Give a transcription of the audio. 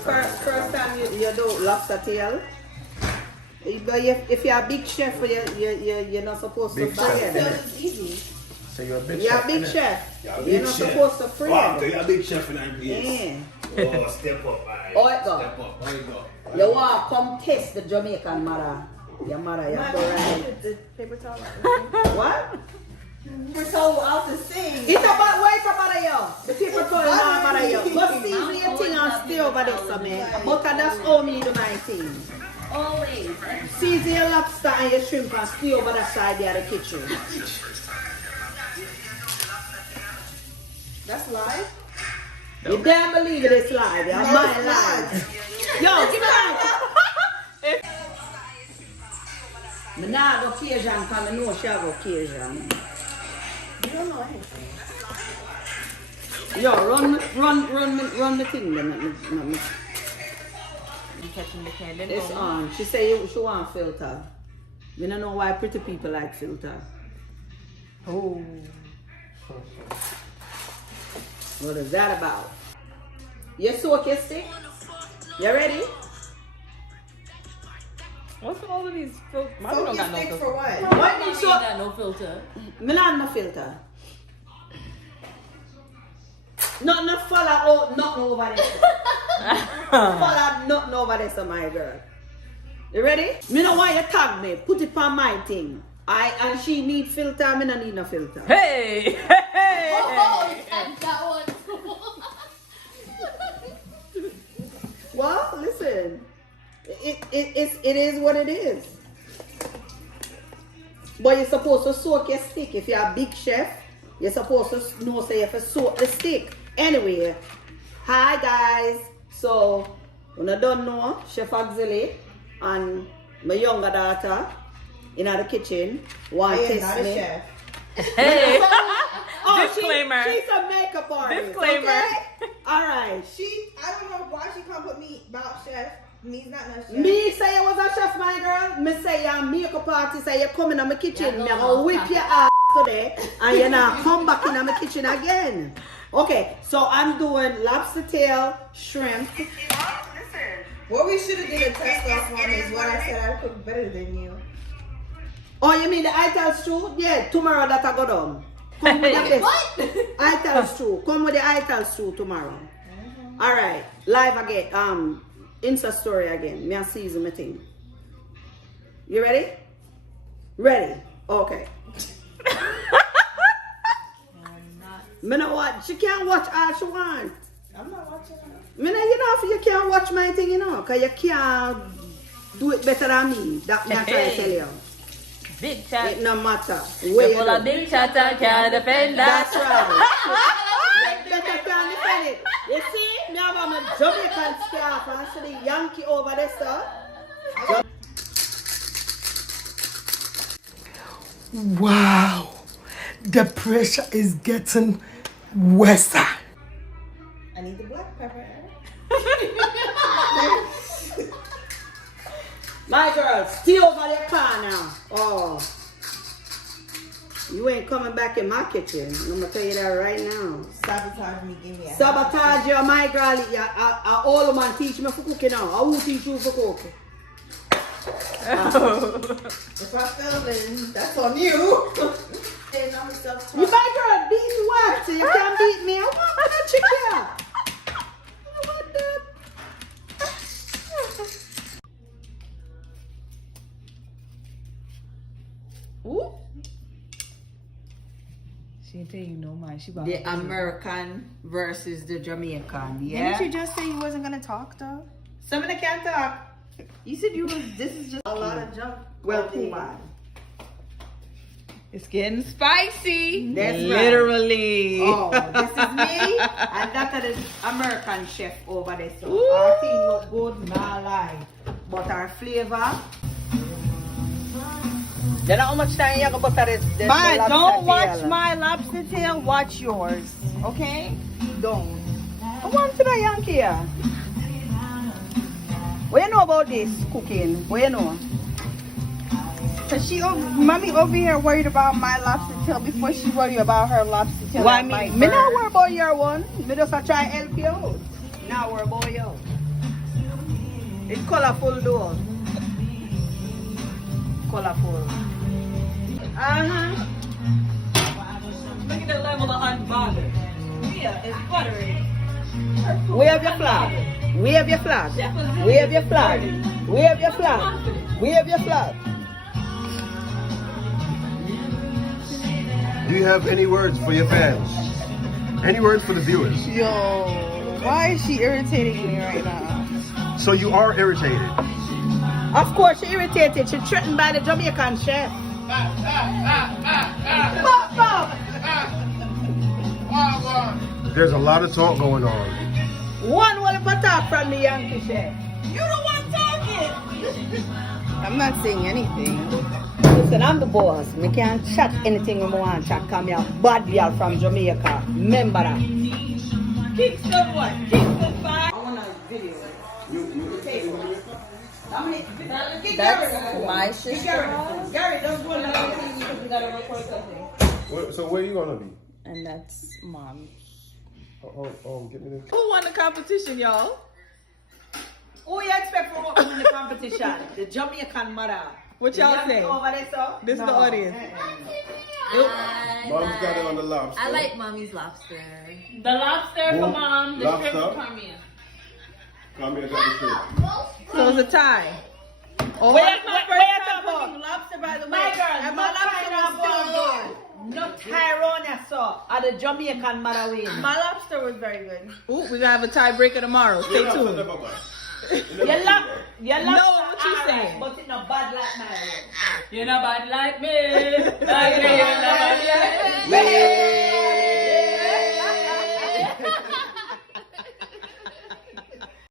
First time you do lobster tail. But if you're a big chef, you're not supposed Big to chef. fry So it. it's easy. So you're a big You're chef. a big innit? chef. You're a You're big not chef. supposed to fry Wow, it. you're a big chef in that place. Yeah. Oh, step up, man. Oh, it go. Step up. There you go. You want to come taste the Jamaican mother. Your mother, your right. The paper towel. What? We're so out to sing. It's about wait about yo. The people calling now about yo. But season your thing and stay over there, so man. Butter that's all me do my thing. Always. Season your lobster and your shrimp and stay over that side there, the kitchen. That's live? You damn believe it is live, yeah? My live. Yo, give me that. Me nah go Cajun because I know she go Cajun. You don't know anything. Yo, run the thing then. You catching the candle? It's on. She say she want filter. We don't know why pretty people like filter. Oh. What is that about? You soak your stick? You ready? What's with all of these filters? Mine don't Focus got no stick filter. for what? What Mine did ain't you? got no filter. Me not no filter. Nothing follow out, nothing over there. Follow nothing over there, so my girl. You ready? Me no want you tag me. Put it on my thing. I and she need filter. Me no need no filter. Hey! Oh, that one. Well, listen. It is what it is. But you're supposed to soak your stick. If you're a big chef, you're supposed to know say you have to soak the stick. Anyway, hi guys. So, when I don't know, Chef Auxiliary and my younger daughter in the kitchen want to I am test not a me. chef. Hey! Oh, Disclaimer. She's a makeup artist. Disclaimer. Okay? All right. I don't know why she can't put me about chef. Me's not no chef. Me say you was a chef, my girl. Me say you're a makeup artist. Say you come in my kitchen. Yeah, Me no, gonna no, whip stop. your ass today, and you not come back in my kitchen again. Okay, so I'm doing lobster tail, shrimp. What we should have did a test off on is what I said I cook better than you. Oh, you mean the ital stew? Yeah, tomorrow that I go down. Come with the best. What? Ital stew. Come with the ital stew tomorrow. All right, live again. Insta story again. Me and season my thing. You ready? Ready. Okay. Me no watch. She can't watch all she want. I'm not watching her. Me no, you know, you can't watch my thing, you know, cause you can't do it better than me. That me I try to tell you. Big chat. It no matter. You're Where you full of go. big chatter, can't defend that. That's right. You better can't defend it. You see, me have my Jamaican scarf and see the Yankee over there, sir. Wow, the pressure is getting worse. I need the black pepper. My girl, stay over your car now. Oh. You ain't coming back in my kitchen. I'm gonna tell you that right now. Sabotage me, give me a Sabotage you, my girl. I all man teach me for cooking now. I will teach you for cooking. If I fail, then that's on you. Then I'm self You my girl beat what? You can't beat me. I want that chicken. I want that. Ooh. She ain't tell you no man. She about The American versus the Jamaican. Yeah. Didn't you just say you wasn't gonna talk though? Somebody can't talk. You said you was. This is just A lot of junk. well, too bad. It's getting spicy. That's right. Literally. Oh, this is me, and that is the American chef over there. So Ooh. our thing look good, not lie. But our flavor. Then how much time you gonna butter this? But don't watch my lobster tail, watch yours. Okay? Don't. I want to the Yankee here. What you know about this cooking? What you know? Cause mommy over here worried about my lobster tail before she worried about her lobster tail. Why that might me not burn. worry about your one. Me just a try help you out. Now worry about you. It's colorful though. Colorful. Look at the level of unbothered. Yeah, it's buttery. Wave your flag. Wave your flag. Wave your flag. Wave your flag. Wave your flag. Do you have any words for your fans? Any words for the viewers? Yo, why is she irritating me right now? So you are irritated. Of course, she irritated. She threatened by the Jamaican chef. There's a lot of talk going on. One will attack from the Yankee chef. You the one talking. I'm not saying anything. Listen, I'm the boss. Me can't chat anything we want to chat. Come here, bad girl from Jamaica. Remember that. Kingston what? Kingston 5. I want a video. That's my sister. Gary, don't go now. We gotta record something. So where you gonna be? And that's mom. Get me this. Who won the competition, y'all? Who you expect for what win the competition? The Jamaican mother. What y'all The Yankee say? over there, so? This is the audience. Mom's got it on the lobster. I like mommy's lobster. The lobster for Boom. mom, the Lobster. shrimp for me. Come here, got the shrimp. So it's a tie. Oh, Where's my my first first time time cooking lobster, by the way? My girl, And no my lobster was still good. No Tyrone, so. At the Jamaican mother way. My lobster was very good. Ooh, we gonna have a tiebreaker tomorrow. Stay tuned. You love No, what you saying? But it's not bad like mine. You're not bad like me. Like me, you're not bad like me. Yeah.